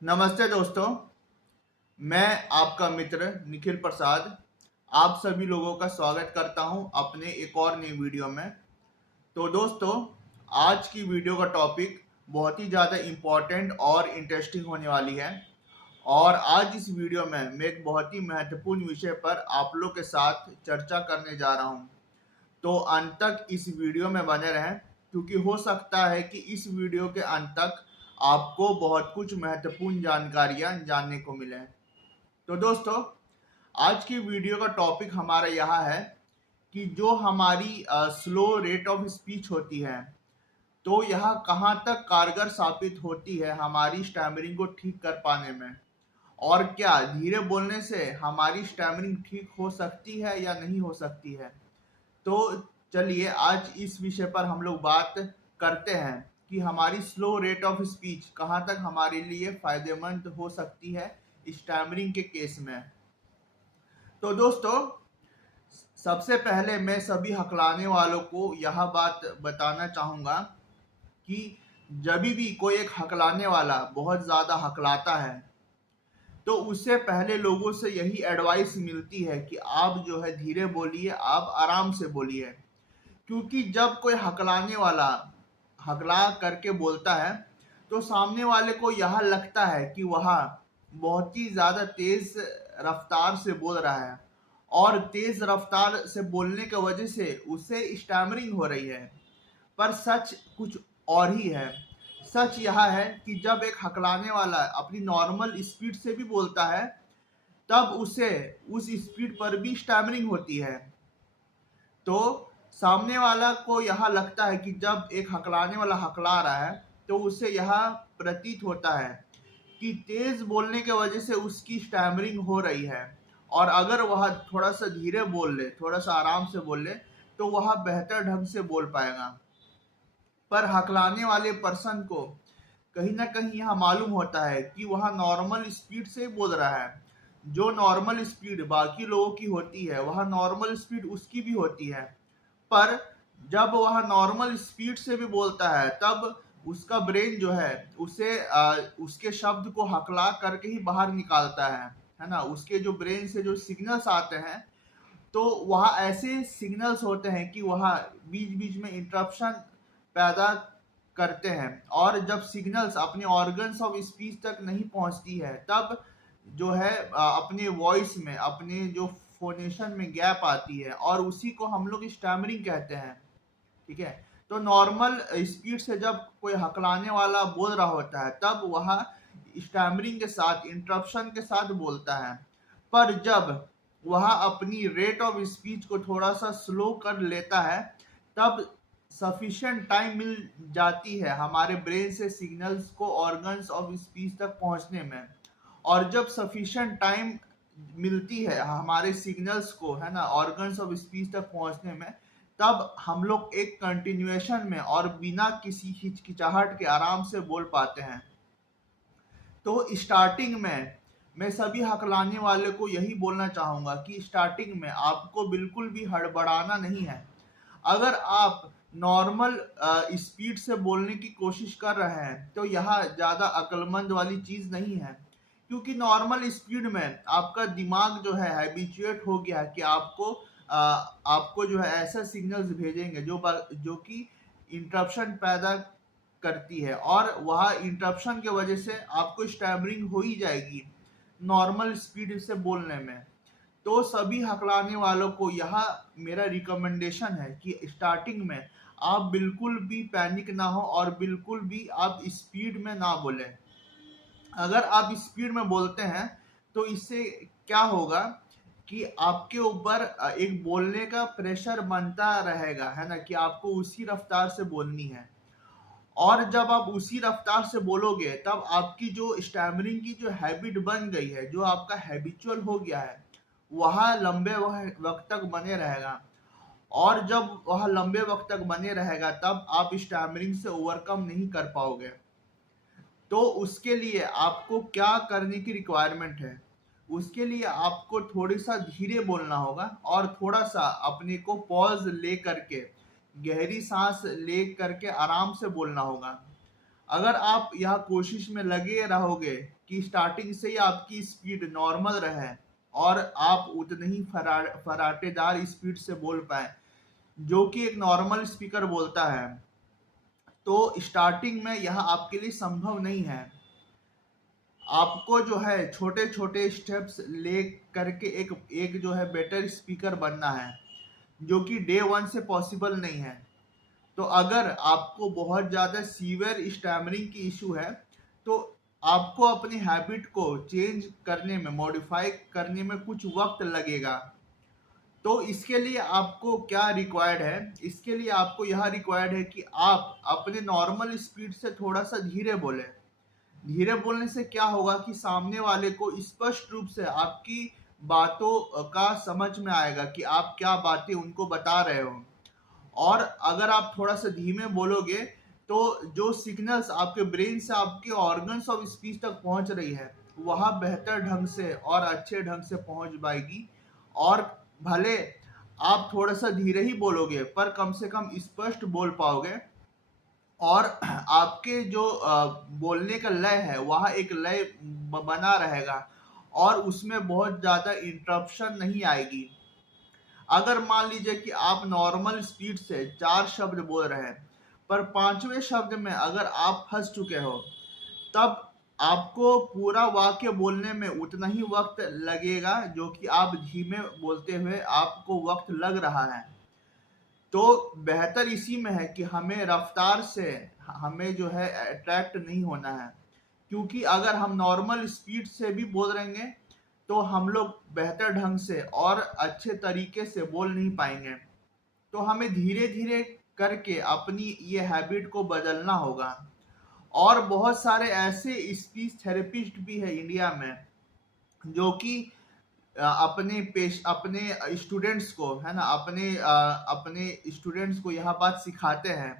नमस्ते दोस्तों। मैं आपका मित्र निखिल प्रसाद आप सभी लोगों का स्वागत करता हूं अपने एक और नई वीडियो में। तो दोस्तों, आज की वीडियो का टॉपिक बहुत ही ज़्यादा इम्पोर्टेंट और इंटरेस्टिंग होने वाली है। और आज इस वीडियो में मैं एक बहुत ही महत्वपूर्ण विषय पर आप लोग के साथ चर्चा करने जा रहा हूं। तो अंत तक इस वीडियो में बने रहें, क्योंकि हो सकता है कि इस वीडियो के अंत तक आपको बहुत कुछ महत्वपूर्ण जानकारियां जानने को मिले। तो दोस्तों, आज की वीडियो का टॉपिक हमारा यह है कि जो हमारी स्लो रेट ऑफ स्पीच होती है, तो यह कहाँ तक कारगर साबित होती है हमारी स्टैमरिंग को ठीक कर पाने में, और क्या धीरे बोलने से हमारी स्टैमरिंग ठीक हो सकती है या नहीं हो सकती है। तो चलिए आज इस विषय पर हम लोग बात करते हैं कि हमारी स्लो रेट ऑफ स्पीच कहाँ तक हमारे लिए फायदेमंद हो सकती है स्टैमरिंग के केस में। तो दोस्तों, सबसे पहले मैं सभी हकलाने वालों को यह बात बताना चाहूँगा कि जब भी कोई एक हकलाने वाला बहुत ज़्यादा हकलाता है, तो उससे पहले लोगों से यही एडवाइस मिलती है कि आप जो है धीरे बोलिए, आप आराम से बोलिए। क्योंकि जब कोई हकलाने वाला हकला करके बोलता है, तो सामने वाले को यह लगता है कि वह बहुत ही ज़्यादा तेज रफ्तार से बोल रहा है, और तेज रफ्तार से बोलने की वजह से उसे स्टैमरिंग हो रही है। पर सच कुछ और ही है। सच यह है कि जब एक हकलाने वाला अपनी नॉर्मल स्पीड से भी बोलता है, तब उसे उस स्पीड पर भी स्टैमरिंग होती है। तो सामने वाला को यह लगता है कि जब एक हकलाने वाला हकला रहा है, तो उसे यह प्रतीत होता है कि तेज बोलने के वजह से उसकी स्टैमरिंग हो रही है, और अगर वह थोड़ा सा धीरे बोल ले, थोड़ा सा आराम से बोल ले, तो वह बेहतर ढंग से बोल पाएगा। पर हकलाने वाले पर्सन को कहीं ना कहीं यह मालूम होता है कि वह नॉर्मल स्पीड से बोल रहा है। जो नॉर्मल स्पीड बाकी लोगों की होती है, वह नॉर्मल स्पीड उसकी भी होती है। पर जब वह नॉर्मल स्पीड से भी बोलता है, तब उसका ब्रेन जो है उसे उसके शब्द को हकला करके ही बाहर निकालता है ना। उसके जो ब्रेन से जो सिग्नल्स आते हैं, तो वह ऐसे सिग्नल्स होते हैं कि वह बीच बीच में इंटरप्शन पैदा करते हैं, और जब सिग्नल्स अपने ऑर्गन्स ऑफ स्पीच तक नहीं पहुंचती है, तब जो है अपने वॉइस में, अपने जो फोनेशन में गैप आती है, और उसी को हम लोग स्टैमरिंग कहते हैं। ठीक है। तो नॉर्मल स्पीड से जब कोई हकलाने वाला बोल रहा होता है, तब वह स्टैमरिंग के साथ, इंटरप्शन के साथ बोलता है। पर जब वह अपनी रेट ऑफ स्पीच को थोड़ा सा स्लो कर लेता है, तब सफिशिएंट टाइम मिल जाती है हमारे ब्रेन से सिग्नल्स को ऑर्गन्स ऑफ स्पीच तक पहुंचने में। और जब सफिशिएंट टाइम मिलती है हमारे सिग्नल्स को, है ना, ऑर्गन्स ऑफ स्पीच तक पहुंचने में, तब हम लोग एक कंटिन्यूएशन में और बिना किसी हिचकिचाहट के आराम से बोल पाते हैं। तो स्टार्टिंग में मैं सभी हकलाने वाले को यही बोलना चाहूँगा कि स्टार्टिंग में आपको बिल्कुल भी हड़बड़ाना नहीं है। अगर आप नॉर्मल स्पीड से बोलने की कोशिश कर रहे हैं, तो यह ज़्यादा अक्लमंद वाली चीज़ नहीं है। क्योंकि नॉर्मल स्पीड में आपका दिमाग जो है हैबिचुएट हो गया है कि आपको जो है ऐसा सिग्नल्स भेजेंगे जो कि इंटरप्शन पैदा करती है, और वह इंटरप्शन की वजह से आपको स्टैमरिंग हो ही जाएगी नॉर्मल स्पीड से बोलने में। तो सभी हकलाने वालों को यह मेरा रिकमेंडेशन है कि स्टार्टिंग में आप बिल्कुल भी पैनिक ना हो, और बिल्कुल भी आप स्पीड में ना बोलें। अगर आप स्पीड में बोलते हैं, तो इससे क्या होगा कि आपके ऊपर एक बोलने का प्रेशर बनता रहेगा, है ना, कि आपको उसी रफ्तार से बोलनी है। और जब आप उसी रफ्तार से बोलोगे, तब आपकी जो स्टैमरिंग की जो हैबिट बन गई है, जो आपका हैबिचुअल हो गया है, वह लंबे वक्त तक बने रहेगा। और जब वह लंबे वक्त तक बने रहेगा, तब आप स्टैमरिंग से ओवरकम नहीं कर पाओगे। तो उसके लिए आपको क्या करने की रिक्वायरमेंट है? उसके लिए आपको थोड़ी सा धीरे बोलना होगा, और थोड़ा सा अपने को पॉज ले करके, गहरी सांस ले करके आराम से बोलना होगा। अगर आप यह कोशिश में लगे रहोगे कि स्टार्टिंग से ही आपकी स्पीड नॉर्मल रहे और आप उतने ही फराटेदार स्पीड से बोल पाए जो कि एक नॉर्मल स्पीकर बोलता है, तो स्टार्टिंग में यह आपके लिए संभव नहीं है। आपको जो है छोटे छोटे स्टेप्स ले करके एक जो है बेटर स्पीकर बनना है, जो कि डे वन से पॉसिबल नहीं है। तो अगर आपको बहुत ज़्यादा सीवियर स्टैमरिंग की इशू है, तो आपको अपनी हैबिट को चेंज करने में, मॉडिफाई करने में कुछ वक्त लगेगा। तो इसके लिए आपको क्या रिक्वायर्ड है? इसके लिए आपको यह रिक्वायर्ड है कि आप अपने नॉर्मल स्पीड से थोड़ा सा धीरे बोलें। धीरे बोलने से क्या होगा कि सामने वाले को स्पष्ट रूप से आपकी बातों का समझ में आएगा कि आप क्या बातें उनको बता रहे हो। और अगर आप थोड़ा सा धीमे बोलोगे तो जो सिग्नल्स आपके ब्रेन से आपके ऑर्गन्स ऑफ स्पीच तक पहुंच रही है, वह बेहतर ढंग से और अच्छे ढंग से पहुंच पाएगी। और भले आप थोड़ा सा धीरे ही बोलोगे, पर कम से कम स्पष्ट बोल पाओगे। और आपके जो बोलने का लय है वह एक लय बना रहेगा और उसमें बहुत ज़्यादा इंटरप्शन नहीं आएगी। अगर मान लीजिए कि आप नॉर्मल स्पीड से 4 शब्द बोल रहे हैं, पर 5वें शब्द में अगर आप फंस चुके हो, तब आपको पूरा वाक्य बोलने में उतना ही वक्त लगेगा जो कि आप धीमे बोलते हुए आपको वक्त लग रहा है। तो बेहतर इसी में है कि हमें रफ्तार से हमें जो है अट्रैक्ट नहीं होना है, क्योंकि अगर हम नॉर्मल स्पीड से भी बोल रहेंगे तो हम लोग बेहतर ढंग से और अच्छे तरीके से बोल नहीं पाएंगे। तो हमें धीरे धीरे करके अपनी ये हैबिट को बदलना होगा। और बहुत सारे ऐसे स्पीच थेरेपिस्ट भी है इंडिया में जो कि अपने स्टूडेंट्स को, है ना, अपने स्टूडेंट्स को यह बात सिखाते हैं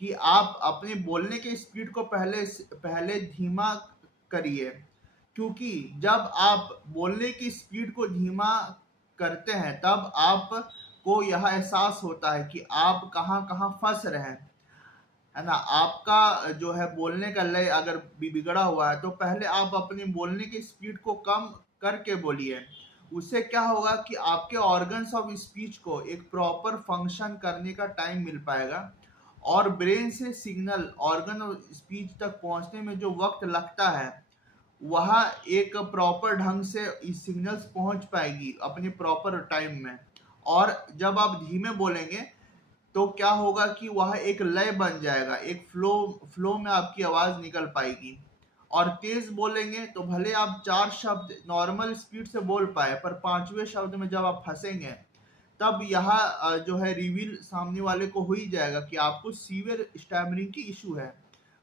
कि आप अपने बोलने के स्पीड को पहले धीमा करिए, क्योंकि जब आप बोलने की स्पीड को धीमा करते हैं तब आपको यह एहसास होता है कि आप कहाँ कहाँ फंस रहे हैं, है ना। आपका जो है बोलने का लय अगर बिगड़ा हुआ है तो पहले आप अपनी बोलने की स्पीड को कम करके बोलिए। उससे क्या होगा कि आपके ऑर्गन्स ऑफ स्पीच को एक प्रॉपर फंक्शन करने का टाइम मिल पाएगा और ब्रेन से सिग्नल ऑर्गन ऑफ स्पीच तक पहुंचने में जो वक्त लगता है वह एक प्रॉपर ढंग से इस सिग्नल्स पहुंच पाएगी अपने प्रॉपर टाइम में। और जब आप धीमे बोलेंगे तो क्या होगा कि वह एक लय बन जाएगा, एक फ्लो में आपकी आवाज निकल पाएगी। और तेज बोलेंगे तो भले आप 4 शब्द नॉर्मल स्पीड से बोल पाए, पर 5वें शब्द में जब आप फंसेंगे तब यह जो है रिवील सामने वाले को हो ही जाएगा कि आपको सीवियर स्टैमरिंग की इशू है।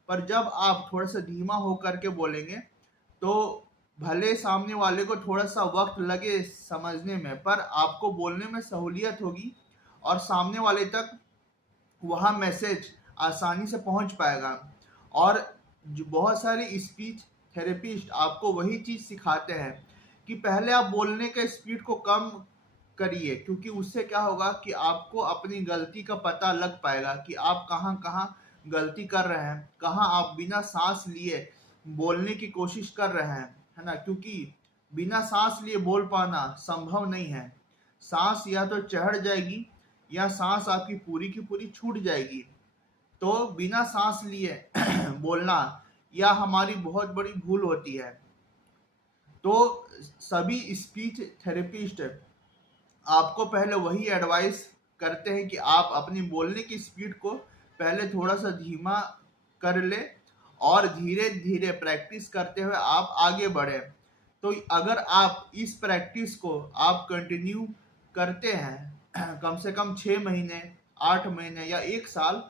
पर जब आप थोड़ा सा धीमा होकर के बोलेंगे तो भले सामने वाले को थोड़ा सा वक्त लगे समझने में, पर आपको बोलने में सहूलियत होगी और सामने वाले तक वह मैसेज आसानी से पहुंच पाएगा। और जो बहुत सारे स्पीच थेरेपिस्ट आपको वही चीज सिखाते हैं कि पहले आप बोलने के स्पीड को कम करिए, क्योंकि उससे क्या होगा कि आपको अपनी गलती का पता लग पाएगा कि आप कहाँ कहाँ गलती कर रहे हैं, कहाँ आप बिना सांस लिए बोलने की कोशिश कर रहे हैं, है ना। क्योंकि बिना सांस लिए बोल पाना संभव नहीं है। सांस या तो चढ़ जाएगी या सांस आपकी पूरी की पूरी छूट जाएगी। तो बिना सांस लिए बोलना यह हमारी बहुत बड़ी भूल होती है। तो सभी स्पीच थेरेपिस्ट आपको पहले वही एडवाइस करते हैं कि आप अपनी बोलने की स्पीड को पहले थोड़ा सा धीमा कर ले और धीरे धीरे प्रैक्टिस करते हुए आप आगे बढ़े। तो अगर आप इस प्रैक्टिस को आप कंटिन्यू करते हैं कम से कम 6 महीने, 8 महीने या 1 साल,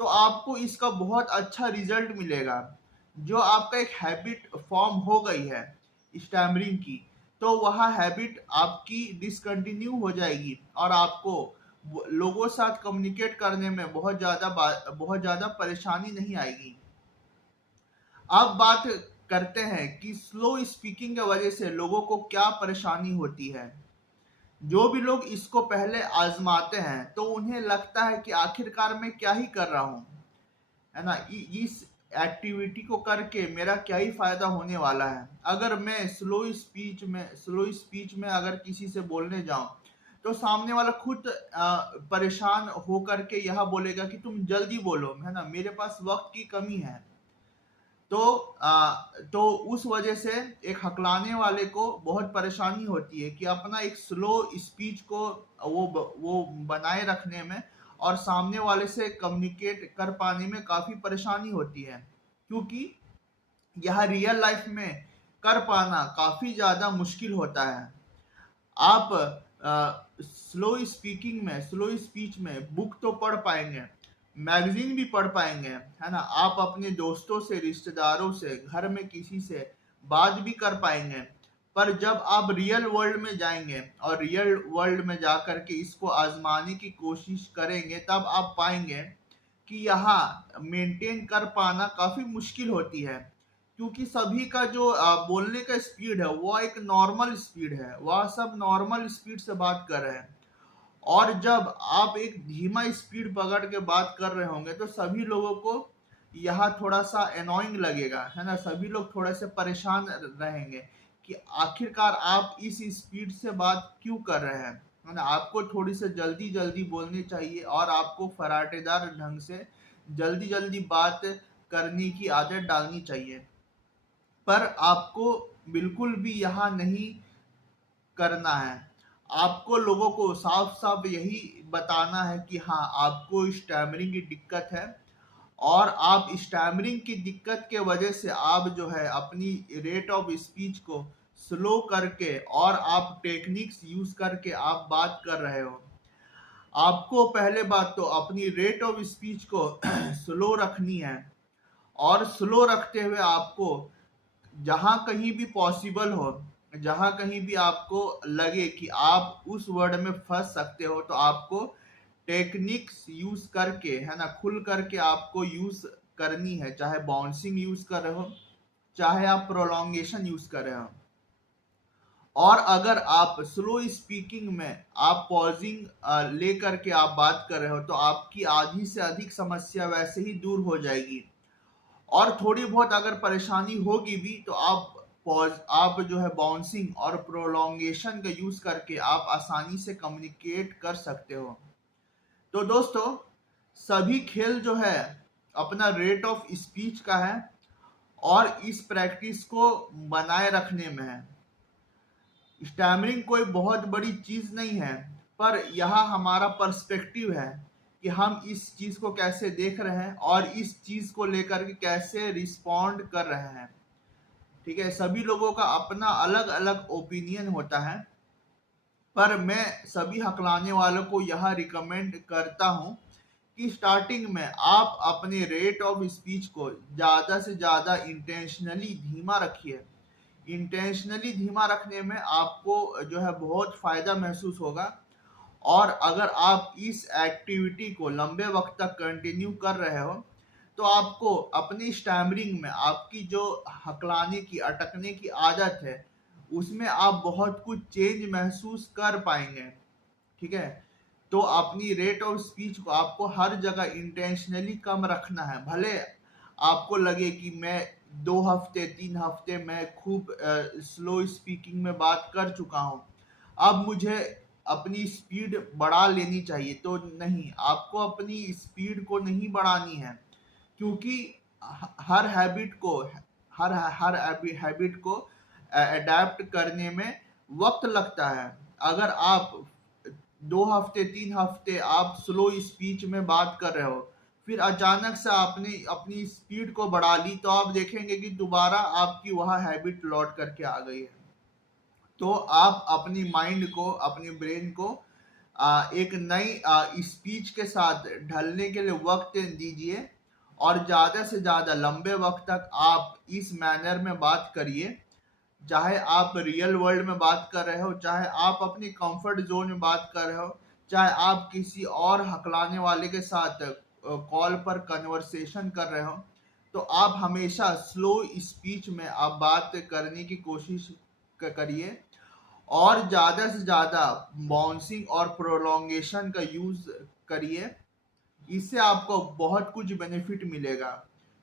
तो आपको इसका बहुत अच्छा रिजल्ट मिलेगा। जो आपका एक हैबिट फॉर्म हो गई है स्टैमरिंग की, तो वह हैबिट आपकी डिसकंटिन्यू हो जाएगी और आपको लोगों के साथ कम्युनिकेट करने में बहुत ज़्यादा परेशानी नहीं आएगी। अब बात करते हैं कि स्लो स्पीकिंग की वजह से लोगों को क्या परेशानी होती है। जो भी लोग इसको पहले आजमाते हैं तो उन्हें लगता है कि आखिरकार मैं क्या ही कर रहा हूँ, है ना। इस एक्टिविटी को करके मेरा क्या ही फायदा होने वाला है। अगर मैं स्लो स्पीच में अगर किसी से बोलने जाऊं तो सामने वाला खुद परेशान हो करके यह बोलेगा कि तुम जल्दी बोलो, है ना, मेरे पास वक्त की कमी है। तो तो उस वजह से एक हकलाने वाले को बहुत परेशानी होती है कि अपना एक स्लो स्पीच को वो बनाए रखने में और सामने वाले से कम्युनिकेट कर पाने में काफी परेशानी होती है, क्योंकि यह रियल लाइफ में कर पाना काफी ज्यादा मुश्किल होता है। आप स्लो स्पीच में बुक तो पढ़ पाएंगे, मैगजीन भी पढ़ पाएंगे, है ना, आप अपने दोस्तों से, रिश्तेदारों से, घर में किसी से बात भी कर पाएंगे। पर जब आप रियल वर्ल्ड में जाएंगे और रियल वर्ल्ड में जा करके इसको आजमाने की कोशिश करेंगे, तब आप पाएंगे कि यहाँ मेंटेन कर पाना काफी मुश्किल होती है, क्योंकि सभी का जो बोलने का स्पीड है वो एक नॉर्मल स्पीड है, वह सब नॉर्मल स्पीड से बात कर रहे हैं। और जब आप एक धीमा स्पीड पकड़ के बात कर रहे होंगे तो सभी लोगों को यह थोड़ा सा एनोइंग लगेगा, है ना, सभी लोग थोड़े से परेशान रहेंगे कि आखिरकार आप इस स्पीड से बात क्यों कर रहे हैं, है ना। आपको थोड़ी से जल्दी जल्दी बोलनी चाहिए और आपको फराटेदार ढंग से जल्दी जल्दी बात करने की आदत डालनी चाहिए। पर आपको बिल्कुल भी यहाँ नहीं करना है। आपको लोगों को साफ साफ यही बताना है कि हाँ, आपको स्टैमरिंग की दिक्कत है और आप स्टैमरिंग की दिक्कत के वजह से आप जो है अपनी रेट ऑफ स्पीच को स्लो करके और आप टेक्निक्स यूज करके आप बात कर रहे हो। आपको पहले बात तो अपनी रेट ऑफ स्पीच को स्लो रखनी है, और स्लो रखते हुए आपको जहां कहीं भी पॉसिबल हो, जहां कहीं भी आपको लगे कि आप उस वर्ड में फंस सकते हो, तो आपको टेक्निक्स यूज करके, है ना, खुल करके आपको यूज करनी है। चाहे बाउंसिंग यूज कर रहे हो, चाहे आप प्रोलॉन्गेशन यूज कर रहे हो। और अगर आप स्लो स्पीकिंग में आप पॉजिंग ले करके आप बात कर रहे हो तो आपकी आधी से अधिक समस्या वैसे ही दूर हो जाएगी। और थोड़ी बहुत अगर परेशानी होगी भी तो आप जो है बाउंसिंग और प्रोलॉन्गेशन का यूज करके आप आसानी से कम्युनिकेट कर सकते हो। तो दोस्तों, सभी खेल जो है अपना रेट ऑफ स्पीच का है और इस प्रैक्टिस को बनाए रखने में है। स्टैमरिंग कोई बहुत बड़ी चीज नहीं है, पर यह हमारा पर्सपेक्टिव है कि हम इस चीज को कैसे देख रहे हैं और इस चीज को लेकर के कैसे रिस्पॉन्ड कर रहे हैं। ठीक है, सभी लोगों का अपना अलग अलग ओपिनियन होता है, पर मैं सभी हकलाने वालों को यह रिकमेंड करता हूं कि स्टार्टिंग में आप अपने रेट ऑफ स्पीच को ज्यादा से ज्यादा इंटेंशनली धीमा रखिए। इंटेंशनली धीमा रखने में आपको जो है बहुत फायदा महसूस होगा। और अगर आप इस एक्टिविटी को लंबे वक्त तक कंटिन्यू कर रहे हो तो आपको अपनी स्टैमरिंग में आपकी जो हकलाने की, अटकने की आदत है, उसमें आप बहुत कुछ चेंज महसूस कर पाएंगे। ठीक है, तो अपनी रेट ऑफ स्पीच को आपको हर जगह इंटेंशनली कम रखना है। भले आपको लगे कि मैं 2 हफ्ते 3 हफ्ते मैं खूब स्लो स्पीकिंग में बात कर चुका हूं, अब मुझे अपनी स्पीड बढ़ा लेनी चाहिए, तो नहीं, आपको अपनी स्पीड को नहीं बढ़ानी है, क्योंकि हर हैबिट को हर हर हैबिट को अडेप्ट करने में वक्त लगता है। अगर आप 2 हफ्ते 3 हफ्ते आप स्लो स्पीच में बात कर रहे हो, फिर अचानक से आपने अपनी स्पीड को बढ़ा ली, तो आप देखेंगे कि दोबारा आपकी वह हैबिट लौट करके आ गई है। तो आप अपनी माइंड को, अपनी ब्रेन को एक नई स्पीच के साथ ढलने के लिए वक्त दीजिए और ज़्यादा से ज़्यादा लंबे वक्त तक आप इस मैनर में बात करिए। चाहे आप रियल वर्ल्ड में बात कर रहे हो, चाहे आप अपनी कंफर्ट जोन में बात कर रहे हो, चाहे आप किसी और हकलाने वाले के साथ कॉल पर कन्वर्सेशन कर रहे हो, तो आप हमेशा स्लो स्पीच में आप बात करने की कोशिश करिए और ज़्यादा से ज़्यादा बाउंसिंग और प्रोलॉन्गेशन का यूज़ करिए। इससे आपको बहुत कुछ बेनिफिट मिलेगा।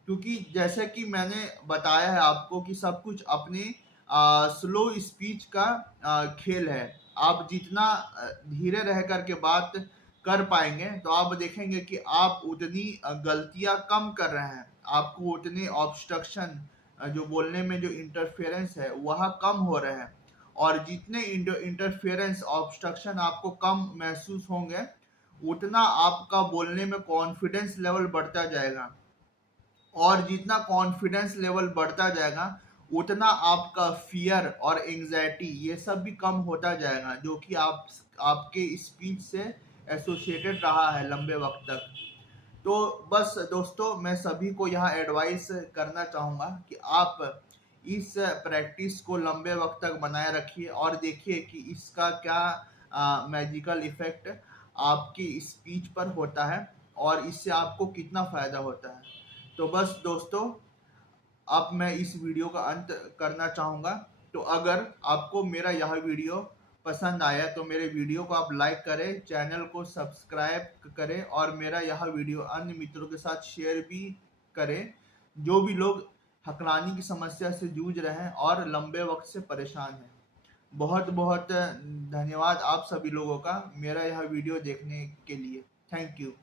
क्योंकि जैसे कि मैंने बताया है आपको कि सब कुछ अपने स्लो स्पीच का खेल है। आप जितना धीरे रह करके बात कर पाएंगे तो आप देखेंगे कि आप उतनी गलतियां कम कर रहे हैं, आपको उतने ऑब्स्ट्रक्शन जो बोलने में जो इंटरफेरेंस है वह कम हो रहे हैं। और जितने इंटरफेरेंस ऑब्स्ट्रक्शन आपको कम महसूस होंगे उतना आपका बोलने में कॉन्फिडेंस लेवल बढ़ता जाएगा। और जितना कॉन्फिडेंस लेवल बढ़ता जाएगा उतना आपका फियर और एंजाइटी ये सब भी कम होता जाएगा, जो कि आपके स्पीच से एसोसिएटेड रहा है लंबे वक्त तक। तो बस दोस्तों, मैं सभी को यहाँ एडवाइस करना चाहूँगा कि आप इस प्रैक्टिस को लंबे वक्त तक बनाए रखिए और देखिए कि इसका क्या मैजिकल इफेक्ट आपकी स्पीच पर होता है और इससे आपको कितना फ़ायदा होता है। तो बस दोस्तों, अब मैं इस वीडियो का अंत करना चाहूँगा। तो अगर आपको मेरा यह वीडियो पसंद आया तो मेरे वीडियो को आप लाइक करें, चैनल को सब्सक्राइब करें और मेरा यह वीडियो अन्य मित्रों के साथ शेयर भी करें, जो भी लोग हकलानी की समस्या से जूझ रहे हैं और लंबे वक्त से परेशान हैं। बहुत बहुत धन्यवाद आप सभी लोगों का मेरा यह वीडियो देखने के लिए। Thank you.